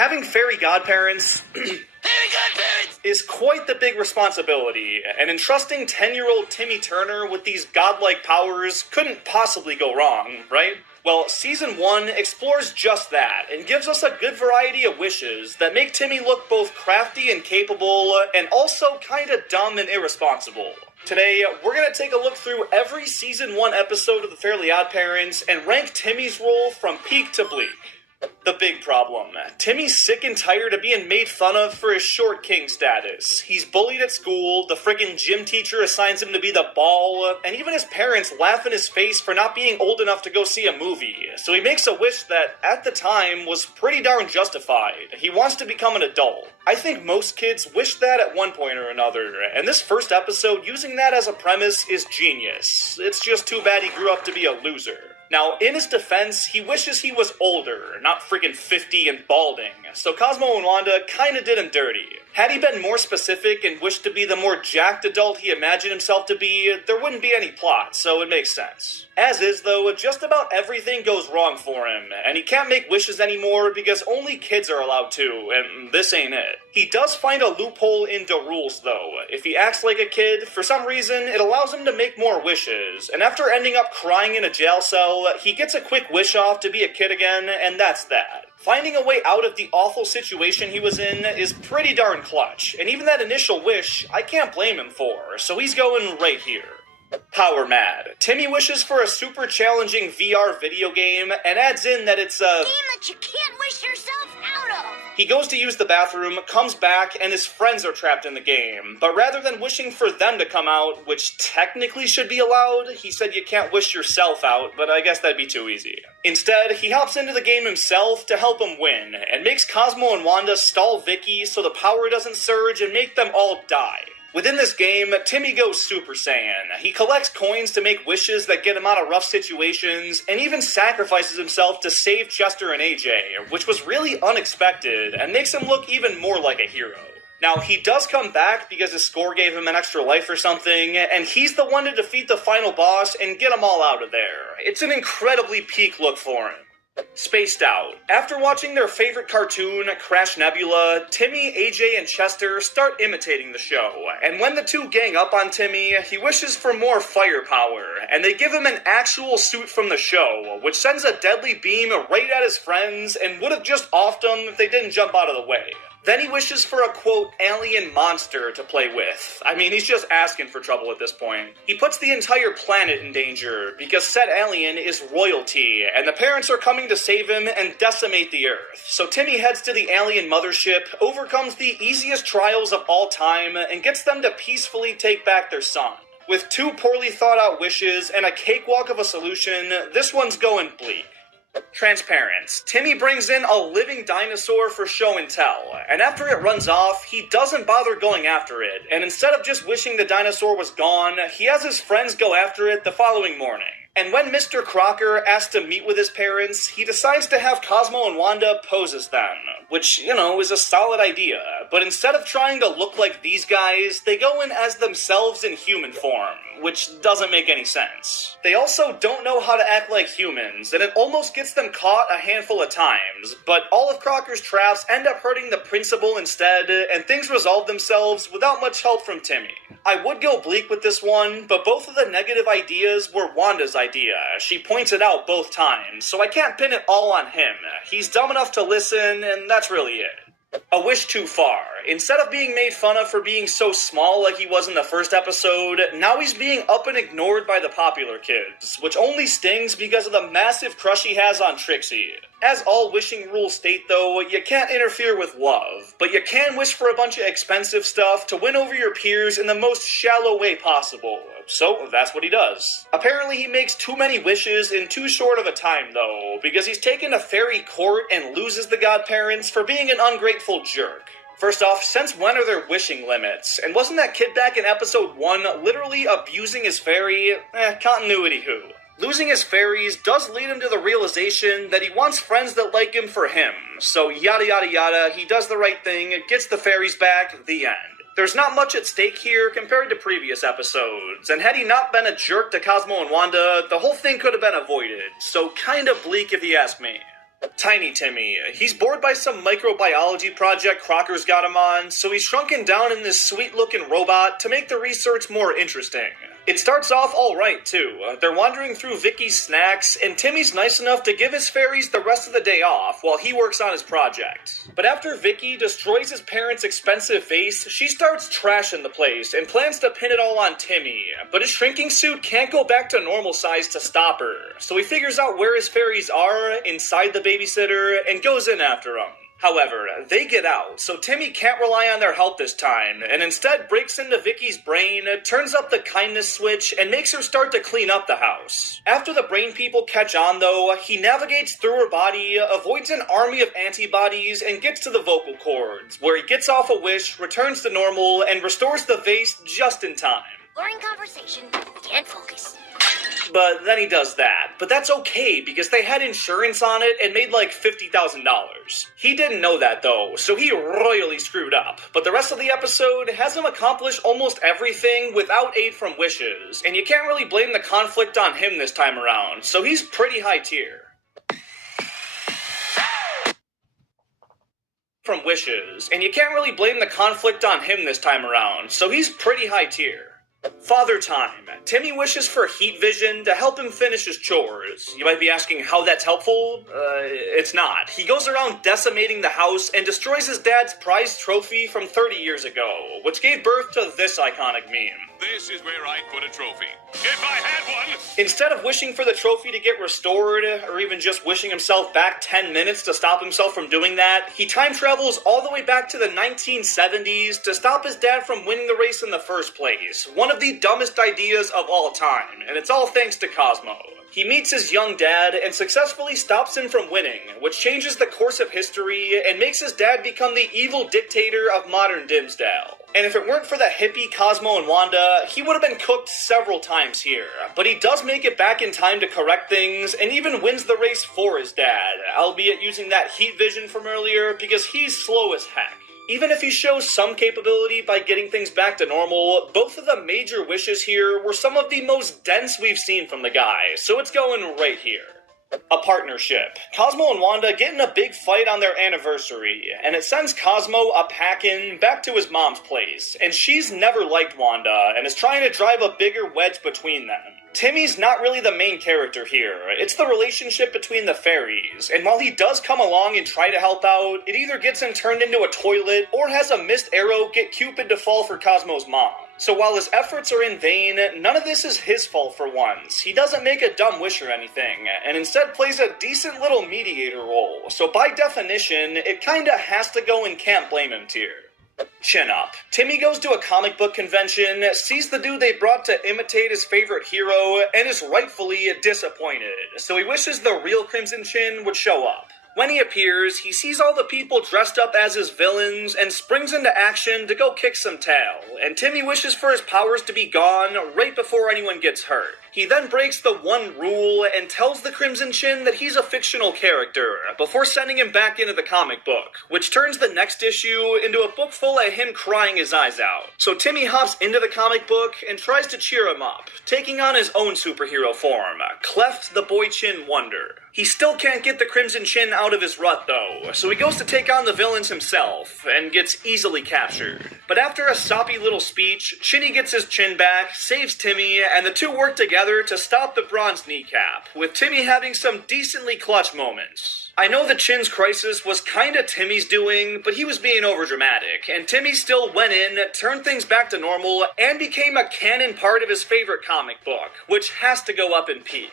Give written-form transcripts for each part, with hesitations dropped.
Having fairy godparents is quite the big responsibility, and entrusting 10-year-old Timmy Turner with these godlike powers couldn't possibly go wrong, right? Well, Season 1 explores just that, and gives us a good variety of wishes that make Timmy look both crafty and capable, and also kinda dumb and irresponsible. Today, we're gonna take a look through every Season 1 episode of The Fairly OddParents and rank Timmy's role from peak to bleak. The big problem. Timmy's sick and tired of being made fun of for his short king status. He's bullied at school, the friggin' gym teacher assigns him to be the ball, and even his parents laugh in his face for not being old enough to go see a movie. So he makes a wish that, at the time, was pretty darn justified. He wants to become an adult. I think most kids wish that at one point or another, and this first episode using that as a premise is genius. It's just too bad he grew up to be a loser. Now, in his defense, he wishes he was older, not friggin' 50 and balding, so Cosmo and Wanda kinda did him dirty. Had he been more specific and wished to be the more jacked adult he imagined himself to be, there wouldn't be any plot, so it makes sense. As is, though, just about everything goes wrong for him, and he can't make wishes anymore because only kids are allowed to, and this ain't it. He does find a loophole in the rules, though. If he acts like a kid, for some reason, it allows him to make more wishes, and after ending up crying in a jail cell, he gets a quick wish off to be a kid again, and that's that. Finding a way out of the awful situation he was in is pretty darn clutch, and even that initial wish, I can't blame him for, so he's going right here. Power mad. Timmy wishes for a super challenging VR video game, and adds in that it's a game that you can't wish yourself out of. He goes to use the bathroom, comes back, and his friends are trapped in the game. But rather than wishing for them to come out, which technically should be allowed, he said you can't wish yourself out, but I guess that'd be too easy. Instead, he hops into the game himself to help him win, and makes Cosmo and Wanda stall Vicky so the power doesn't surge and make them all die. Within this game, Timmy goes Super Saiyan. He collects coins to make wishes that get him out of rough situations, and even sacrifices himself to save Chester and AJ, which was really unexpected, and makes him look even more like a hero. Now, he does come back because his score gave him an extra life or something, and he's the one to defeat the final boss and get them all out of there. It's an incredibly peak look for him. Spaced out. After watching their favorite cartoon, Crash Nebula, Timmy, AJ, and Chester start imitating the show, and when the two gang up on Timmy, he wishes for more firepower, and they give him an actual suit from the show, which sends a deadly beam right at his friends, and would have just offed them if they didn't jump out of the way. Then he wishes for a, quote, alien monster to play with. I mean, he's just asking for trouble at this point. He puts the entire planet in danger, because said alien is royalty, and the parents are coming to save him and decimate the Earth. So Timmy heads to the alien mothership, overcomes the easiest trials of all time, and gets them to peacefully take back their son. With two poorly thought out wishes and a cakewalk of a solution, this one's going bleak. Transparent. Timmy brings in a living dinosaur for show and tell, and after it runs off, he doesn't bother going after it, and instead of just wishing the dinosaur was gone, he has his friends go after it the following morning. And when Mr. Crocker asks to meet with his parents, he decides to have Cosmo and Wanda pose as them, which, is a solid idea, but instead of trying to look like these guys, they go in as themselves in human form, which doesn't make any sense. They also don't know how to act like humans, and it almost gets them caught a handful of times, but all of Crocker's traps end up hurting the principal instead, and things resolve themselves without much help from Timmy. I would go bleak with this one, but both of the negative ideas were Wanda's idea. She points it out both times, so I can't pin it all on him. He's dumb enough to listen, and that's really it. A wish too far. Instead of being made fun of for being so small like he was in the first episode, now he's being up and ignored by the popular kids, which only stings because of the massive crush he has on Trixie. As all wishing rules state though, you can't interfere with love, but you can wish for a bunch of expensive stuff to win over your peers in the most shallow way possible. So that's what he does. Apparently he makes too many wishes in too short of a time though, because he's taken to fairy court and loses the godparents for being an ungrateful jerk. First off, since when are there wishing limits? And wasn't that kid back in episode 1 literally abusing his fairy? Continuity who? Losing his fairies does lead him to the realization that he wants friends that like him for him. So yada yada yada, he does the right thing, gets the fairies back, the end. There's not much at stake here compared to previous episodes, and had he not been a jerk to Cosmo and Wanda, the whole thing could have been avoided, so kinda bleak if you ask me. Tiny Timmy. He's bored by some microbiology project Crocker's got him on, so he's shrunken down in this sweet-looking robot to make the research more interesting. It starts off alright, too. They're wandering through Vicky's snacks, and Timmy's nice enough to give his fairies the rest of the day off while he works on his project. But after Vicky destroys his parents' expensive vase, she starts trashing the place and plans to pin it all on Timmy. But his shrinking suit can't go back to normal size to stop her, so he figures out where his fairies are inside the babysitter and goes in after them. However, they get out, so Timmy can't rely on their help this time, and instead breaks into Vicky's brain, turns up the kindness switch, and makes her start to clean up the house. After the brain people catch on, though, he navigates through her body, avoids an army of antibodies, and gets to the vocal cords, where he gets off a wish, returns to normal, and restores the vase just in time. Boring conversation. Can't focus. But then he does that. But that's okay, because they had insurance on it and made like $50,000. He didn't know that though, so he royally screwed up. But the rest of the episode has him accomplish almost everything without aid from wishes, and you can't really blame the conflict on him this time around, so he's pretty high tier. From wishes, and you can't really blame the conflict on him this time around, so he's pretty high tier. Father Time. Timmy wishes for heat vision to help him finish his chores. You might be asking how that's helpful? It's not. He goes around decimating the house and destroys his dad's prized trophy from 30 years ago, which gave birth to this iconic meme. This is where I'd put a trophy. If I had one! Instead of wishing for the trophy to get restored, or even just wishing himself back 10 minutes to stop himself from doing that, he time travels all the way back to the 1970s to stop his dad from winning the race in the first place. One of the dumbest ideas of all time, and it's all thanks to Cosmo. He meets his young dad and successfully stops him from winning, which changes the course of history and makes his dad become the evil dictator of modern Dimsdale. And if it weren't for the hippie Cosmo and Wanda, he would have been cooked several times here. But he does make it back in time to correct things, and even wins the race for his dad, albeit using that heat vision from earlier because he's slow as heck. Even if he shows some capability by getting things back to normal, both of the major wishes here were some of the most dense we've seen from the guy, so it's going right here. A partnership. Cosmo and Wanda get in a big fight on their anniversary, and it sends Cosmo a packin' back to his mom's place, and she's never liked Wanda, and is trying to drive a bigger wedge between them. Timmy's not really the main character here, it's the relationship between the fairies, and while he does come along and try to help out, it either gets him turned into a toilet, or has a missed arrow get Cupid to fall for Cosmo's mom. So while his efforts are in vain, none of this is his fault for once. He doesn't make a dumb wish or anything, and instead plays a decent little mediator role, so by definition, it kinda has to go in can't blame him tier. Chin up. Timmy goes to a comic book convention, sees the dude they brought to imitate his favorite hero, and is rightfully disappointed, so he wishes the real Crimson Chin would show up. When he appears, he sees all the people dressed up as his villains and springs into action to go kick some tail, and Timmy wishes for his powers to be gone right before anyone gets hurt. He then breaks the one rule and tells the Crimson Chin that he's a fictional character, before sending him back into the comic book, which turns the next issue into a book full of him crying his eyes out. So Timmy hops into the comic book and tries to cheer him up, taking on his own superhero form, Cleft the Boy Chin Wonder. He still can't get the Crimson Chin out of his rut though, so he goes to take on the villains himself, and gets easily captured. But after a soppy little speech, Chinny gets his chin back, saves Timmy, and the two work together to stop the bronze kneecap, with Timmy having some decently clutch moments. I know the Chin's crisis was kinda Timmy's doing, but he was being overdramatic, and Timmy still went in, turned things back to normal, and became a canon part of his favorite comic book, which has to go up in peak.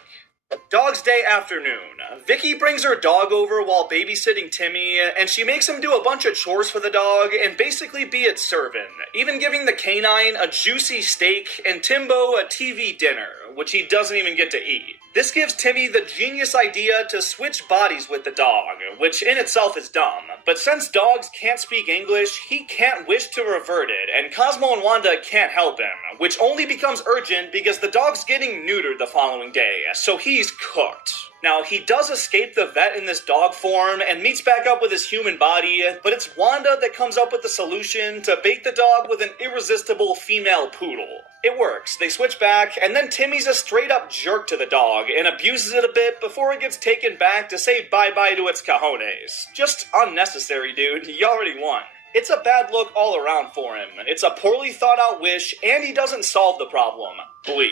Dog's Day afternoon. Vicky brings her dog over while babysitting Timmy, and she makes him do a bunch of chores for the dog and basically be its servant, even giving the canine a juicy steak and Timbo a TV dinner, which he doesn't even get to eat. This gives Timmy the genius idea to switch bodies with the dog, which in itself is dumb, but since dogs can't speak English, he can't wish to revert it, and Cosmo and Wanda can't help him, which only becomes urgent because the dog's getting neutered the following day, so he's cooked. Now, he does escape the vet in this dog form and meets back up with his human body, but it's Wanda that comes up with the solution to bait the dog with an irresistible female poodle. It works. They switch back, and then Timmy's a straight-up jerk to the dog and abuses it a bit before it gets taken back to say bye-bye to its cojones. Just unnecessary, dude. You already won. It's a bad look all around for him. It's a poorly thought-out wish, and he doesn't solve the problem. Bleak.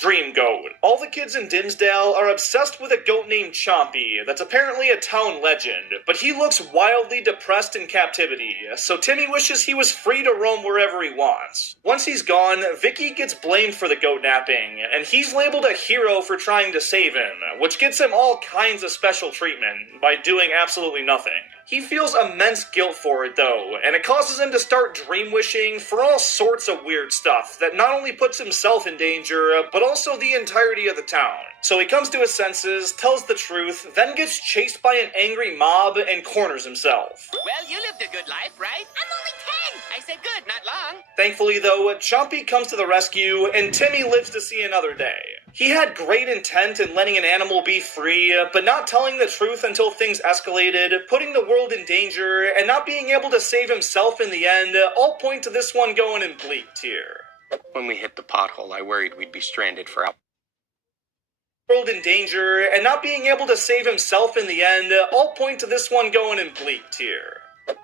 Dream Goat. All the kids in Dinsdale are obsessed with a goat named Chompy that's apparently a town legend, but he looks wildly depressed in captivity, so Timmy wishes he was free to roam wherever he wants. Once he's gone, Vicky gets blamed for the goat napping, and he's labeled a hero for trying to save him, which gets him all kinds of special treatment by doing absolutely nothing. He feels immense guilt for it, though, and it causes him to start dream-wishing for all sorts of weird stuff that not only puts himself in danger, but also the entirety of the town. So he comes to his senses, tells the truth, then gets chased by an angry mob and corners himself. Well, you lived a good life, right? I'm only 10! I said good, not long. Thankfully, though, Chompy comes to the rescue, and Timmy lives to see another day. He had great intent in letting an animal be free, but not telling the truth until things escalated, putting the world in danger, and not being able to save himself in the end, all point to this one going in Bleak tier. When we hit the pothole, I worried we'd be stranded for World in danger, and not being able to save himself in the end, all point to this one going in Bleak tier.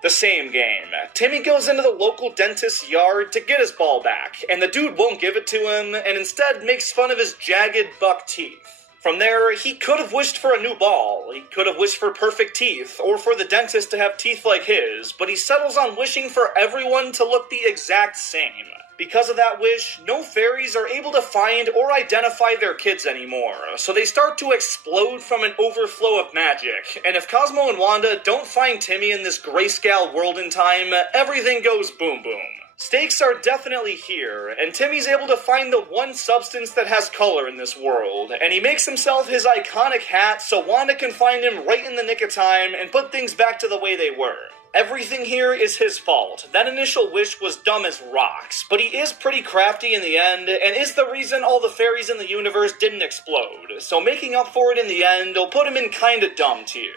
The same game. Timmy goes into the local dentist's yard to get his ball back, and the dude won't give it to him, and instead makes fun of his jagged buck teeth. From there, he could have wished for a new ball, he could have wished for perfect teeth, or for the dentist to have teeth like his, but he settles on wishing for everyone to look the exact same. Because of that wish, no fairies are able to find or identify their kids anymore, so they start to explode from an overflow of magic, and if Cosmo and Wanda don't find Timmy in this grayscale world in time, everything goes boom boom. Stakes are definitely here, and Timmy's able to find the one substance that has color in this world, and he makes himself his iconic hat so Wanda can find him right in the nick of time and put things back to the way they were. Everything here is his fault. That initial wish was dumb as rocks, but he is pretty crafty in the end, and is the reason all the fairies in the universe didn't explode, so making up for it in the end will put him in kinda dumb tier.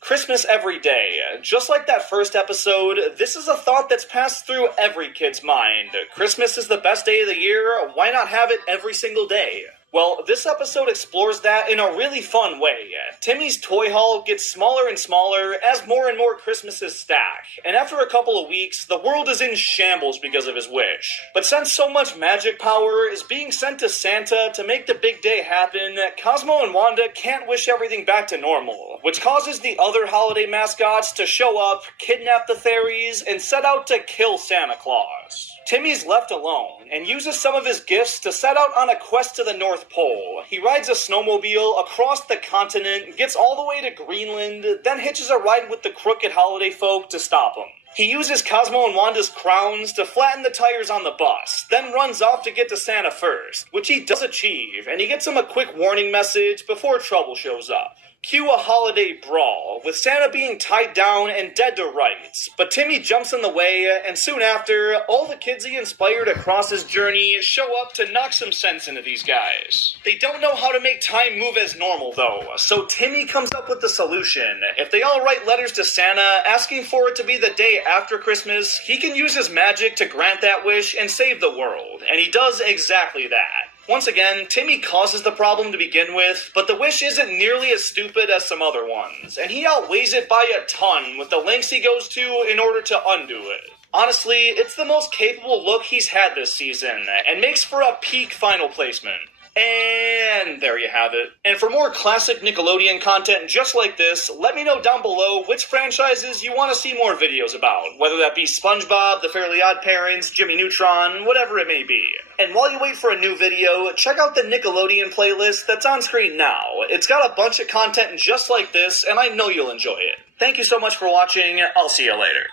Christmas every day. Just like that first episode, this is a thought that's passed through every kid's mind. Christmas is the best day of the year, why not have it every single day? Well, this episode explores that in a really fun way. Timmy's toy haul gets smaller and smaller as more and more Christmases stack, and after a couple of weeks, the world is in shambles because of his wish. But since so much magic power is being sent to Santa to make the big day happen, Cosmo and Wanda can't wish everything back to normal, which causes the other holiday mascots to show up, kidnap the fairies, and set out to kill Santa Claus. Timmy's left alone, and uses some of his gifts to set out on a quest to the North Pole. He rides a snowmobile across the continent, gets all the way to Greenland, then hitches a ride with the crooked holiday folk to stop him. He uses Cosmo and Wanda's crowns to flatten the tires on the bus, then runs off to get to Santa first, which he does achieve, and he gets him a quick warning message before trouble shows up. Cue a holiday brawl, with Santa being tied down and dead to rights, but Timmy jumps in the way, and soon after, all the kids he inspired across his journey show up to knock some sense into these guys. They don't know how to make time move as normal though, so Timmy comes up with the solution. If they all write letters to Santa asking for it to be the day after Christmas, he can use his magic to grant that wish and save the world, and he does exactly that. Once again, Timmy causes the problem to begin with, but the wish isn't nearly as stupid as some other ones, and he outweighs it by a ton with the lengths he goes to in order to undo it. Honestly, it's the most capable look he's had this season, and makes for a peak final placement. And there you have it. And for more classic Nickelodeon content just like this, let me know down below which franchises you want to see more videos about, whether that be SpongeBob, The Fairly Odd Parents, Jimmy Neutron, whatever it may be. And while you wait for a new video, check out the Nickelodeon playlist that's on screen now. It's got a bunch of content just like this, and I know you'll enjoy it. Thank you so much for watching, I'll see you later.